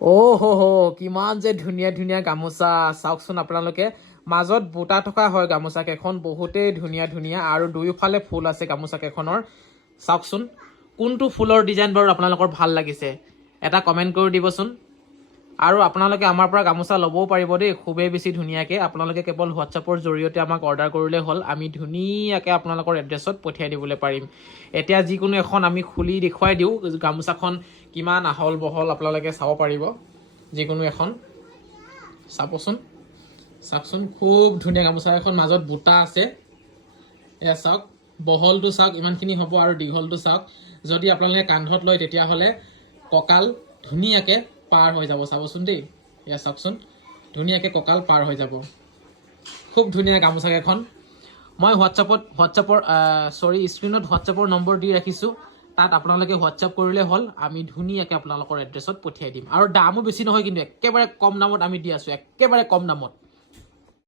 অ' হ কিমান যে ধুনীয়া ধুনীয়া গামোচা চাওকচোন আপোনালোকে মাজত বুটা থকা হয় গামোচা কেইখন বহুতেই ধুনীয়া ধুনীয়া আৰু দুয়োফালে ফুল আছে গামোচা কেইখনৰ চাওকচোন কোনটো ফুলৰ ডিজাইন বাৰু আপোনালোকৰ ভাল লাগিছে এটা কমেণ্ট কৰি দিবচোন আৰু আপোনালোকে আমাৰ পৰা গামোচা ল'বও পাৰিব দেই খুবেই বেছি ধুনীয়াকৈ আপোনালোকে কেৱল হোৱাটছআপৰ জৰিয়তে আমাক অৰ্ডাৰ কৰিলে হ'ল আমি ধুনীয়াকৈ আপোনালোকৰ এড্ৰেছত পঠিয়াই দিবলৈ পাৰিম এতিয়া যিকোনো এখন আমি খুলি দেখুৱাই দিওঁ গামোচাখন কিমান আহল বহল আপোনালোকে চাব পাৰিব যিকোনো এখন চাবচোন চাওকচোন খুব ধুনীয়া গামোচা এখন মাজত বুটা আছে এয়া চাওক বহলটো চাওক ইমানখিনি হ'ব আৰু দীঘলটো চাওক যদি আপোনালোকে কান্ধত লয় তেতিয়াহ'লে কঁকাল ধুনীয়াকৈ পাৰ হৈ যাব চাবচোন দেই এয়া চাওকচোন ধুনীয়াকৈ কঁকাল পাৰ হৈ যাব খুব ধুনীয়া গামোচা কেইখন মই হোৱাটছআপৰ স্ক্ৰীনত হোৱাটছআপৰ নম্বৰ দি ৰাখিছোঁ তাত আপোনালোকে হোৱাটছআপ কৰিলে হ'ল আমি ধুনীয়াকৈ আপোনালোকৰ এড্ৰেছত পঠিয়াই দিম আৰু দামো বেছি নহয় কিন্তু একেবাৰে কম দামত আমি দি আছোঁ একেবাৰে কম দামত